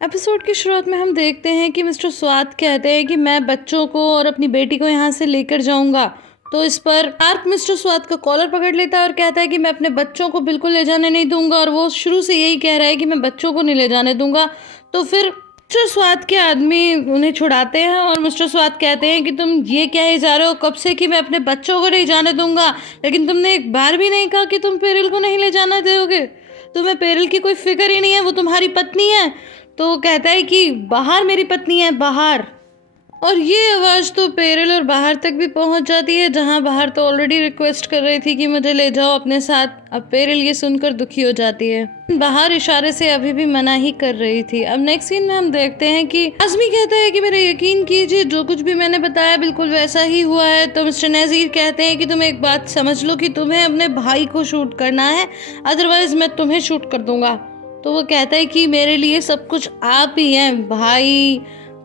Episode की शुरुआत में हम देखते हैं कि मिस्टर स्वात कहते हैं कि मैं बच्चों को और अपनी बेटी को यहाँ से लेकर जाऊंगा। तो इस पर आर्क मिस्टर स्वात का कॉलर पकड़ लेता है और कहता है कि मैं अपने बच्चों को बिल्कुल ले जाने नहीं दूंगा, और वो शुरू से यही कह रहा है कि मैं बच्चों को नहीं ले जाने दूंगा। तो फिर मिस्टर स्वात के आदमी उन्हें छुड़ाते हैं और मिस्टर स्वात कहते हैं कि तुम ये क्या ही जा रहे हो कब से कि मैं अपने बच्चों को नहीं जाने दूंगा, लेकिन तुमने एक बार भी नहीं कहा कि तुम पेरिल को नहीं ले जाना दोगे। तुम्हें पेरिल की कोई फिक्र ही नहीं है, वो तुम्हारी पत्नी है। तो कहता है कि बाहर मेरी पत्नी है, बाहर। और ये आवाज़ तो पेरिल और बाहर तक भी पहुंच जाती है, जहां बाहर तो ऑलरेडी रिक्वेस्ट कर रही थी कि मुझे ले जाओ अपने साथ। अब पेरिल ये सुनकर दुखी हो जाती है, बाहर इशारे से अभी भी मना ही कर रही थी। अब नेक्स्ट सीन में हम देखते हैं कि आज़मी कहता है कि मेरा यकीन कीजिए, जो कुछ भी मैंने बताया बिल्कुल वैसा ही हुआ है। तो मिस्टर नज़ीर कहते हैं कि तुम एक बात समझ लो कि तुम्हें अपने भाई को शूट करना है, अदरवाइज मैं तुम्हें शूट कर दूंगा। तो वो कहता है कि मेरे लिए सब कुछ आप ही हैं, भाई,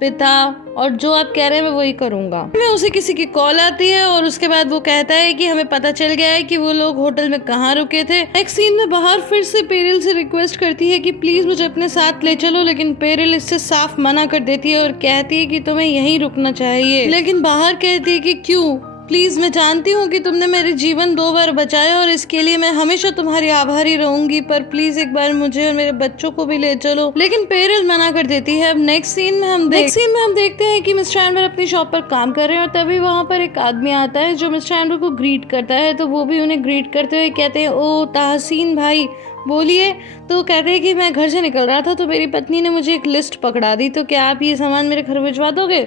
पिता, और जो आप कह रहे हैं मैं वही करूंगा। मैं उसे किसी की कॉल आती है और उसके बाद वो कहता है कि हमें पता चल गया है कि वो लोग होटल में कहाँ रुके थे। नेक्स्ट सीन में बाहर फिर से पेरिल से रिक्वेस्ट करती है कि प्लीज मुझे अपने साथ ले चलो, लेकिन पेरिल इससे साफ मना कर देती है और कहती है कि तुम्हें यहीं रुकना चाहिए। लेकिन बाहर कहती है कि क्यों, प्लीज, मैं जानती हूँ कि तुमने मेरे जीवन 2 बार बचाया और इसके लिए मैं हमेशा तुम्हारी आभारी रहूंगी, पर प्लीज एक बार मुझे और मेरे बच्चों को भी ले चलो। लेकिन पेरिल मना कर देती है। अब नेक्स्ट सीन में हम देखते हैं कि मिस्टर एनवर अपनी शॉप पर काम कर रहे हैं और तभी वहाँ पर एक आदमी आता है जो मिस्टर एनवर को ग्रीट करता है। तो वो भी उन्हें ग्रीट करते हुए कहते हैं, ओ ताहसीन भाई, बोलिए। तो कहते हैं कि मैं घर से निकल रहा था तो मेरी पत्नी ने मुझे एक लिस्ट पकड़ा दी, तो क्या आप ये सामान मेरे घर भिजवा दोगे।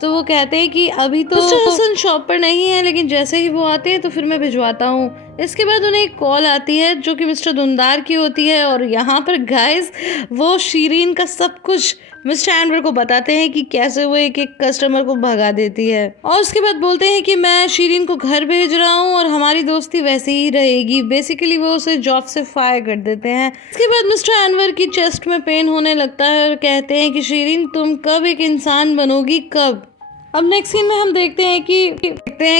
तो वो कहते हैं कि अभी तो मिस्टर हसन शॉप पर नहीं है, लेकिन जैसे ही वो आते हैं तो फिर मैं भिजवाता हूँ। इसके बाद उन्हें एक कॉल आती है जो कि मिस्टर दुंदार की होती है, और यहाँ पर गाइस वो शीरीन का सब कुछ मिस्टर एनवर को बताते हैं कि कैसे वो एक एक कस्टमर को भगा देती है, और उसके बाद बोलते हैं कि मैं शीरीन को घर भेज रहा हूँ और हमारी दोस्ती वैसे ही रहेगी। बेसिकली वो उसे जॉब से फायर कर देते हैं। इसके बाद मिस्टर एनवर की चेस्ट में पेन होने लगता है और कहते हैं कि शीरीन तुम कब एक इंसान बनोगी, कब। अब नेक्स्ट सीन में हम देखते हैं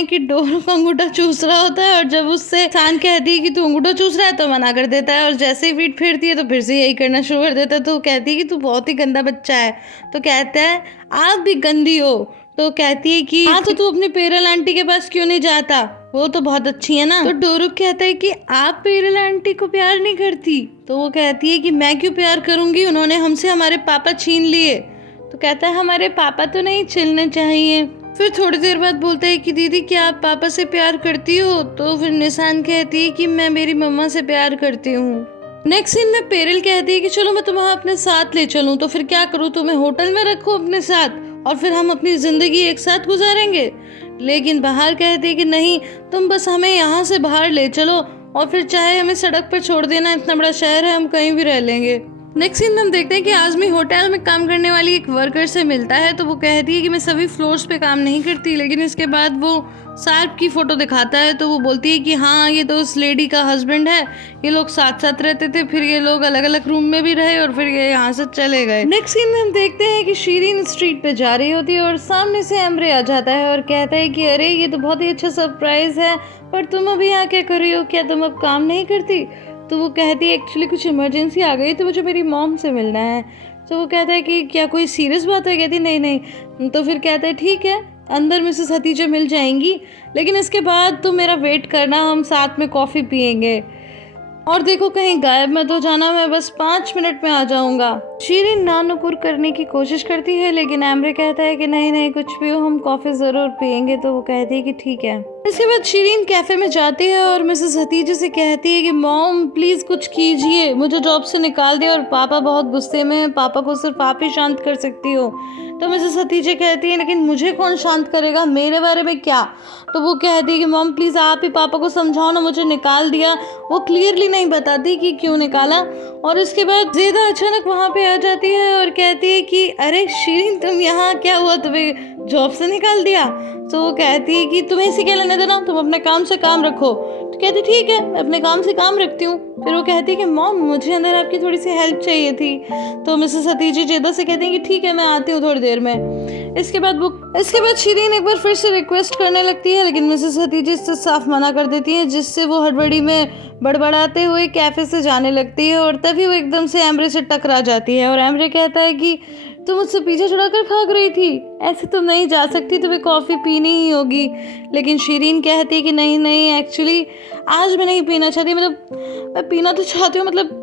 कि डोरू का अंगूठा चूस रहा होता है, और जब उससे इंसान कहती है कि तू अंगूठा चूस रहा है तो मना कर देता है, और जैसे ही पीठ फेरती है तो फिर से यही करना शुरू कर देता है। तो कहती है कि तू बहुत ही गंदा बच्चा है। तो कहता है आप भी गंदी हो। तो कहती है कि हाँ, तो तू अपनी पेरल आंटी के पास क्यों नहीं जाता, वो तो बहुत अच्छी है ना। तो डोरू कहता है कि आप पेरल आंटी को प्यार नहीं करती। तो वो कहती है कि मैं क्यों प्यार करूंगी, उन्होंने हमसे हमारे पापा छीन लिए। तो कहता है हमारे पापा तो नहीं छीनने चाहिए। फिर थोड़ी देर बाद बोलता है कि दीदी क्या आप पापा से प्यार करती हो। तो फिर निशान कहती है कि मैं मेरी मम्मा से प्यार करती हूँ। नेक्स्ट सीन में पेरिल कहती है कि चलो मैं तुम्हें अपने साथ ले चलूं। तो फिर क्या करूँ, तुम्हें होटल में रखूं अपने साथ और फिर हम अपनी जिंदगी एक साथ गुजारेंगे। लेकिन बाहर कहती है कि नहीं, तुम बस हमें यहाँ से बाहर ले चलो और फिर चाहे हमें सड़क पर छोड़ देना, इतना बड़ा शहर है, हम कहीं भी रह लेंगे। नेक्स्ट सीन में हम देखते हैं कि आज़मी होटल में काम करने वाली एक वर्कर से मिलता है। तो वो कहती है कि मैं सभी फ्लोर्स पे काम नहीं करती, लेकिन इसके बाद वो सार्प की फ़ोटो दिखाता है। तो वो बोलती है कि हाँ, ये तो उस लेडी का हस्बैंड है, ये लोग साथ साथ रहते थे, फिर ये लोग अलग अलग रूम में भी रहे और फिर ये यहाँ से चले गए। नेक्स्ट सीन में हम देखते हैं कि शीरीन स्ट्रीट पे जा रही होती है और सामने से एमरे आ जाता है और कहता है कि अरे ये तो बहुत ही अच्छा सरप्राइज़ है, पर तुम अभी यहाँ क्या कर रही हो, क्या तुम अब काम नहीं करती। तो वो कहती है एक्चुअली कुछ इमरजेंसी आ गई तो मुझे मेरी मॉम से मिलना है। तो वो कहता है कि क्या कोई सीरियस बात है। कहती नहीं नहीं। तो फिर कहता है ठीक है, अंदर मिसेस हतीजा मिल जाएंगी, लेकिन इसके बाद तुम मेरा वेट करना, हम साथ में कॉफ़ी पियेंगे, और देखो कहीं गायब मत हो जाना, मैं बस 5 मिनट में आ जाऊंगा। शीरीन नानुकुर करने की कोशिश करती है, लेकिन एमरे कहता है कि नहीं नहीं, कुछ भी हो, हम कॉफ़ी ज़रूर पियेंगे। तो वो कहती है कि ठीक है। इसके बाद शीरीन कैफ़े में जाती है और मिसेस हतीजा से कहती है कि मॉम प्लीज़ कुछ कीजिए, मुझे जॉब से निकाल दिया और पापा बहुत गुस्से में हैं, पापा को सिर्फ आप ही शांत कर सकती हो। तो मिसेस हतीजा कहती है लेकिन मुझे कौन शांत करेगा, मेरे बारे में क्या। तो वो कहती है कि मॉम प्लीज़ आप ही पापा को समझाओ ना, मुझे निकाल दिया। वो क्लियरली नहीं बताती कि क्यों निकाला। और इसके बाद ज़ेदा अचानक वहाँ पे आ जाती है और कहती है कि अरे शीरीन तुम यहाँ, क्या हुआ, तुम्हें जॉब से निकाल दिया। तो वो कहती है कि तुम्हें इसी के लेने देना, तुम अपने काम से काम रखो। तो कहती ठीक है, मैं अपने काम से काम रखती हूँ। फिर वो कहती है कि मॉम मुझे अंदर आपकी थोड़ी सी हेल्प चाहिए थी। तो मिसेस हतीजा जेदा से कहती हैं कि ठीक है, मैं आती हूँ थोड़ी देर में। इसके बाद शीरीन एक बार फिर से रिक्वेस्ट करने लगती है, लेकिन मिसेस हतीजे इससे साफ मना कर देती है, जिससे वो हड़बड़ी में बड़बड़ाते हुए कैफे से जाने लगती है। और तभी वो एकदम से एमरे से टकरा जाती है और एमरे कहता है कि तुम मुझसे पीछे छुड़ाकर भाग रही थी, ऐसे तुम नहीं जा सकती, तुम्हें कॉफ़ी पीनी ही होगी। लेकिन शीरीन कहती है कि नहीं एक्चुअली आज मैं नहीं पीना चाहती, मतलब मैं पीना तो चाहती हूँ मतलब,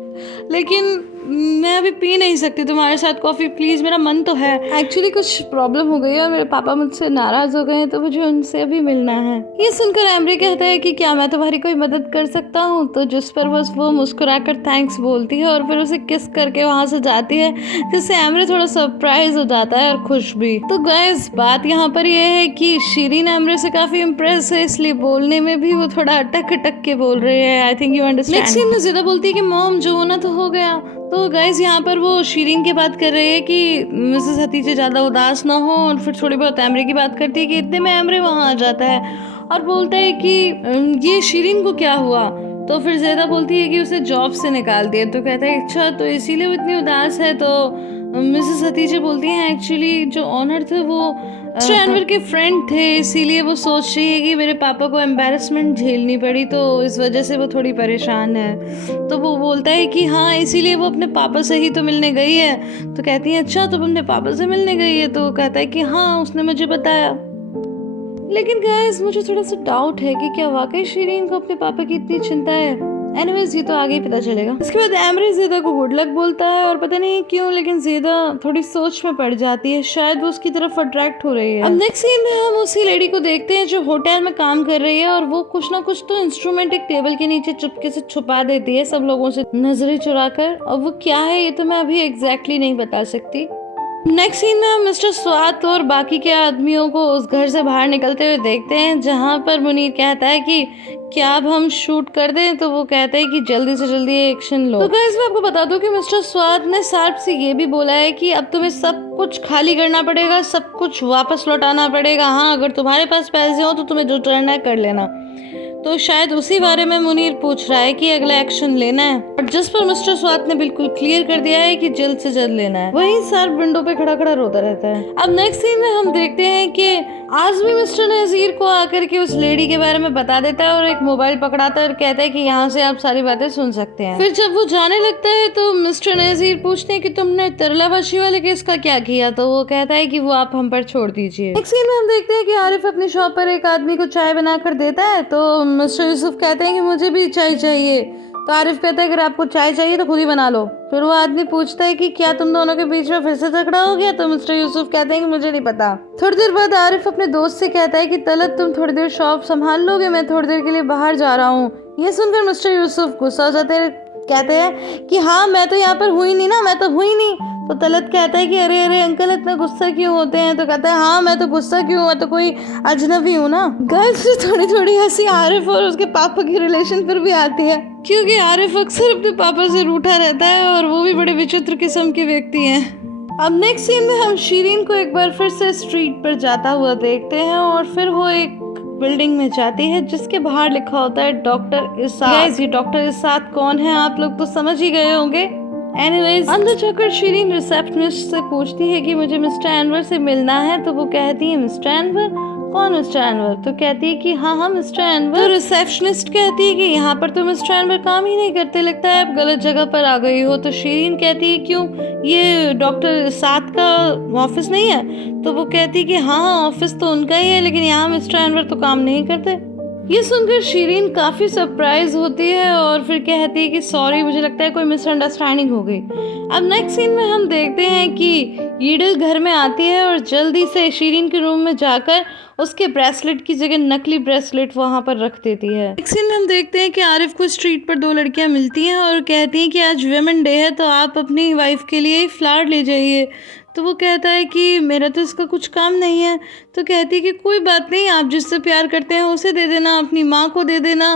लेकिन मैं अभी पी नहीं सकती तुम्हारे साथ कॉफ़ी, प्लीज़ मेरा मन तो है। एक्चुअली कुछ प्रॉब्लम हो गई है, मेरे पापा मुझसे नाराज़ हो गए हैं, तो मुझे उनसे अभी मिलना है। ये सुनकर एमरे कहता है कि क्या मैं तुम्हारी कोई मदद कर सकता हूँ, तो जिस पर बस वो मुस्कुराकर थैंक्स बोलती है और फिर उसे किस करके वहाँ से जाती है, जिससे एमरे थोड़ा सरप्राइज हो जाता है और खुश भी। तो गाइस बात यहाँ पर यह है कि शीरीन एमरे से काफ़ी इम्प्रेस है, इसलिए बोलने में भी वो थोड़ा अटक के बोल रहे हैं। I think you understand. Next scene में ज़िदा बोलती है कि मॉम जो होना तो हो गया। तो गाइस यहाँ पर वो शीरीन की बात कर रहे हैं कि मिसेस हतीजे ज़्यादा उदास ना हो, और फिर थोड़ी बहुत एमरे की बात करती है कि इतने में एमरे वहाँ आ जाता है और बोलता है कि ये शीरीन को क्या हुआ। तो फिर ज़ेदा बोलती है कि उसे जॉब से निकाल दिया। तो कहता है अच्छा तो इसीलिए वो इतनी उदास है। तो मिसेस हतीजे बोलती हैं एक्चुअली जो ऑनर थे वो एनवर के फ्रेंड थे, इसीलिए वो सोच रही है कि मेरे पापा को एम्बैरेसमेंट झेलनी पड़ी, तो इस वजह से वो थोड़ी परेशान है। तो वो बोलता है कि हाँ इसीलिए वो अपने पापा से ही तो मिलने गई है। तो कहती है अच्छा तुम अपने पापा से मिलने गई है। तो कहता है कि हाँ उसने मुझे बताया। लेकिन गाइस मुझे थोड़ा सा डाउट है कि क्या वाकई शीरीन को अपने पापा की इतनी चिंता है। एनीवेज ये तो आगे ही पता चलेगा। इसके बाद एमरे ज़ेदा को गुड लक बोलता है और पता नहीं क्यों लेकिन ज़ेदा थोड़ी सोच में पड़ जाती है, शायद वो उसकी तरफ अट्रैक्ट हो रही है। अब नेक्स्ट सीन में हम उसी लेडी को देखते हैं जो होटल में काम कर रही है और वो कुछ ना कुछ तो इंस्ट्रूमेंट एक टेबल के नीचे चुपके से छुपा देती है सब लोगों से नजरें चुराकर। और वो क्या है ये तो मैं अभी एग्जैक्टली नहीं बता सकती। नेक्स्ट सीन में हम मिस्टर स्वात और बाकी के आदमियों को उस घर से बाहर निकलते हुए देखते हैं, जहां पर मुनीर कहता है कि क्या अब हम शूट कर दें। तो वो कहते हैं कि जल्दी से जल्दी एक्शन लो। तो गाइस मैं आपको बता दूं कि मिस्टर स्वात ने सार्प से ये भी बोला है कि अब तुम्हें सब कुछ खाली करना पड़ेगा, सब कुछ वापस लौटाना पड़ेगा। हाँ अगर तुम्हारे पास पैसे हो तो तुम्हें जो करना है कर लेना। तो शायद उसी बारे में मुनीर पूछ रहा है कि अगला एक्शन लेना है, और जिस पर मिस्टर स्वात ने बिल्कुल क्लियर कर दिया है कि जल्द से जल्द लेना है। वहीं सार्प विंडो पे खड़ा खड़ा रोता रहता है। अब नेक्स्ट सीन में हम देखते हैं कि आज़मी मिस्टर नज़ीर को आकर के उस लेडी के बारे में बता देता है और एक मोबाइल पकड़ाता है और कहता है कि यहाँ से आप सारी बातें सुन सकते हैं। फिर जब वो जाने लगता है तो मिस्टर नज़ीर पूछते हैं कि तुमने तरलाबाशी वाले केस का क्या किया। तो वो कहता है कि वो आप हम पर छोड़ दीजिए। नेक्स्ट सीन में हम देखते हैं कि आरिफ अपनी शॉप पर एक आदमी को चाय बनाकर देता है। तो मिस्टर यूसुफ कहते हैं कि मुझे भी चाय चाहिए। तो आरिफ कहता है अगर आपको चाय चाहिए तो खुद ही बना लो। फिर वो आदमी पूछता है कि क्या तुम दोनों के बीच में फिर से झगड़ा हो गया। तो मिस्टर यूसुफ कहते हैं कि मुझे नहीं पता। थोड़ी देर बाद आरिफ अपने दोस्त से कहता है कि तलत तुम थोड़ी देर शॉप संभाल लोगे, मैं थोड़ी देर के लिए बाहर जा रहा हूँ। ये सुनकर मिस्टर यूसुफ गुस्सा हो जाते हैं, कहते हैं कि हाँ मैं तो यहाँ पर हुई नहीं ना, मैं तो हुई नहीं। तो तलत कहता है कि अरे अरे अंकल इतना गुस्सा क्यों होते हैं। तो कहता है हाँ मैं तो गुस्सा क्यों, मैं तो कोई अजनबी हूँ ना। गर्ल्स से थोड़ी थोड़ी हंसी आरिफ और उसके पापा की रिलेशन पर भी आती है, क्योंकि आरिफ अक्सर अपने पापा से रूठा रहता है और वो भी बड़े विचित्र किस्म के व्यक्ति हैं। अब नेक्स्ट सीन में हम शीरीन को एक बार फिर से स्ट्रीट पर जाता हुआ देखते हैं और फिर वो एक बिल्डिंग में जाती है जिसके बाहर लिखा होता है डॉक्टर इसात। ये डॉक्टर इसात कौन है आप लोग तो समझ ही गए होंगे। एनीवेज अंदर जाकर शीरीन रिसेप्शनिस्ट से पूछती है कि मुझे मिस्टर एनवर से मिलना है। तो वो कहती है मिस्टर एनवर, कौन मिस्टर एनवर। तो कहती है कि हाँ मिस्टर एनवर। तो रिसेप्शनिस्ट कहती है कि यहाँ पर तो मिस्टर एनवर काम ही नहीं करते, लगता है आप गलत जगह पर आ गई हो। तो शीरीन कहती है क्यों, ये डॉक्टर सात का ऑफिस नहीं है। तो वो कहती है कि हाँ ऑफिस तो उनका ही है, लेकिन यहाँ मिस्टर एनवर तो काम नहीं करते। ये सुनकर शीरीन काफ़ी सरप्राइज होती है और फिर कहती है कि सॉरी मुझे लगता है कोई मिसअंडरस्टैंडिंग हो गई। अब नेक्स्ट सीन में हम देखते हैं कि यीडल घर में आती है और जल्दी से शीरीन के रूम में जाकर उसके ब्रेसलेट की जगह नकली ब्रेसलेट वहाँ पर रख देती है। नेक्स्ट सीन में हम देखते हैं कि आरिफ को स्ट्रीट पर दो लड़कियाँ मिलती हैं और कहती हैं कि आज वुमेन डे है तो आप अपनी वाइफ के लिए फ्लावर ले जाइए। तो वो कहता है कि मेरा तो इसका कुछ काम नहीं है। तो कहती है कि कोई बात नहीं, आप जिससे प्यार करते हैं उसे दे देना, अपनी माँ को दे देना।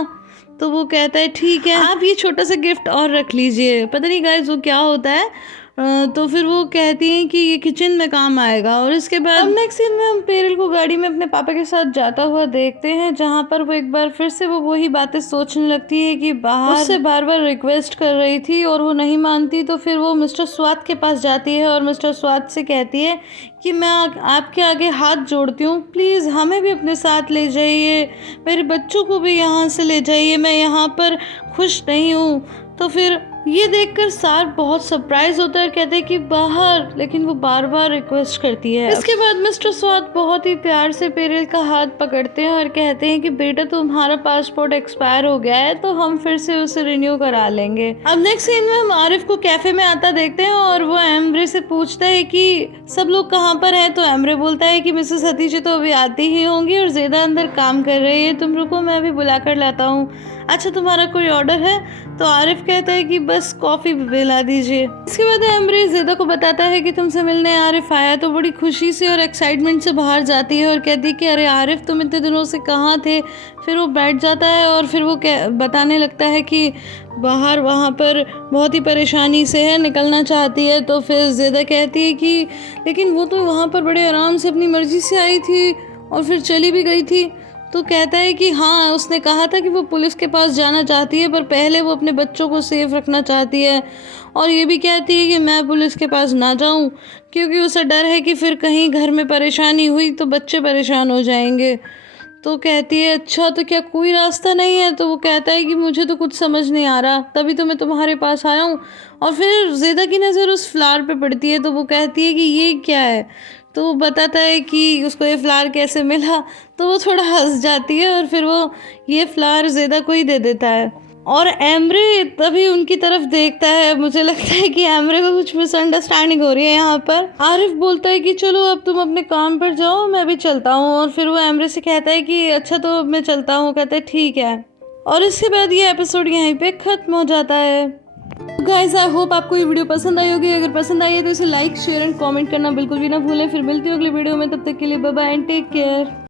तो वो कहता है ठीक है, आप ये छोटा सा गिफ्ट और रख लीजिए। पता नहीं गाइस वो क्या होता है, तो फिर वो कहती हैं कि ये किचन में काम आएगा। और इसके बाद अब नेक्स्ट सीन में हम पेरिल को गाड़ी में अपने पापा के साथ जाता हुआ देखते हैं, जहाँ पर वो एक बार फिर से वो वही बातें सोचने लगती है कि बाहर उससे बार बार रिक्वेस्ट कर रही थी और वो नहीं मानती। तो फिर वो मिस्टर स्वात के पास जाती है और मिस्टर स्वात से कहती है कि मैं आपके आगे हाथ जोड़ती हूँ, प्लीज़ हमें भी अपने साथ ले जाइए, मेरे बच्चों को भी यहाँ से ले जाइए, मैं यहाँ पर खुश नहीं हूँ। तो फिर ये देखकर सार बहुत सरप्राइज होता है और कहते हैं कि बाहर, लेकिन वो बार बार रिक्वेस्ट करती है। इसके बाद मिस्टर स्वात बहुत ही प्यार से पेरिल का हाथ पकड़ते हैं और कहते हैं कि बेटा तुम्हारा पासपोर्ट एक्सपायर हो गया है, तो हम फिर से उसे रिन्यू करा लेंगे। अब नेक्स्ट सीन में हम आरिफ को कैफे में आता देखते हैं और वो एम्ब्रे से पूछता है कि सब लोग कहाँ पर हैं। तो एम्ब्रे बोलता है कि मिसेस हतीजी तो अभी आती ही होंगी और ज़ेदा अंदर काम कर रही है, तुम रुको मैं अभी बुला कर लाता हूँ। अच्छा तुम्हारा कोई ऑर्डर है? तो आरिफ कहता है कि बस कॉफ़ी पिला दीजिए। इसके बाद एम्ब्रे ज़ेदा को बताता है कि तुमसे मिलने आरिफ आया। तो बड़ी खुशी से और एक्साइटमेंट से बाहर जाती है और कहती है कि अरे आरिफ तुम इतने दिनों से कहाँ थे। फिर वो बैठ जाता है और फिर वो बताने लगता है कि बाहर वहाँ पर बहुत ही परेशानी से है, निकलना चाहती है। तो फिर ज़ेदा कहती है कि लेकिन वो तो वहाँ पर बड़े आराम से अपनी मर्ज़ी से आई थी और फिर चली भी गई थी। तो कहता है कि हाँ उसने कहा था कि वो पुलिस के पास जाना चाहती है, पर पहले वो अपने बच्चों को सेफ रखना चाहती है। और ये भी कहती है कि मैं पुलिस के पास ना जाऊं क्योंकि उसे डर है कि फिर कहीं घर में परेशानी हुई तो बच्चे परेशान हो जाएंगे। तो कहती है अच्छा तो क्या कोई रास्ता नहीं है? तो वो कहता है कि मुझे तो कुछ समझ नहीं आ रहा, तभी तो मैं तुम्हारे पास आया हूँ। और फिर ज़ेदा की नज़र उस फ्लावर पे पड़ती है तो वो कहती है कि ये क्या है। तो वो बताता है कि उसको ये फ्लावर कैसे मिला। तो वो थोड़ा हंस जाती है और फिर वो ये फ्लावर ज़ेदा को ही दे देता है। और एम्ब्रे तभी उनकी तरफ देखता है। मुझे लगता है कि एम्ब्रे को कुछ मिसअंडरस्टैंडिंग हो रही है यहाँ पर। आरिफ बोलता है कि चलो अब तुम अपने काम पर जाओ, मैं भी चलता हूँ। और फिर वो एम्ब्रे से कहता है कि अच्छा तो अब मैं चलता हूँ। कहते हैं ठीक है। और इसके बाद ये एपिसोड यहीं पे ख़त्म हो जाता है। गाइस आई होप आपको ये वीडियो पसंद आई होगी। अगर पसंद आई है तो इसे लाइक शेयर एंड कमेंट करना बिल्कुल भी ना भूलें। फिर मिलती हूँ अगली वीडियो में, तब तक के लिए bye bye and take care.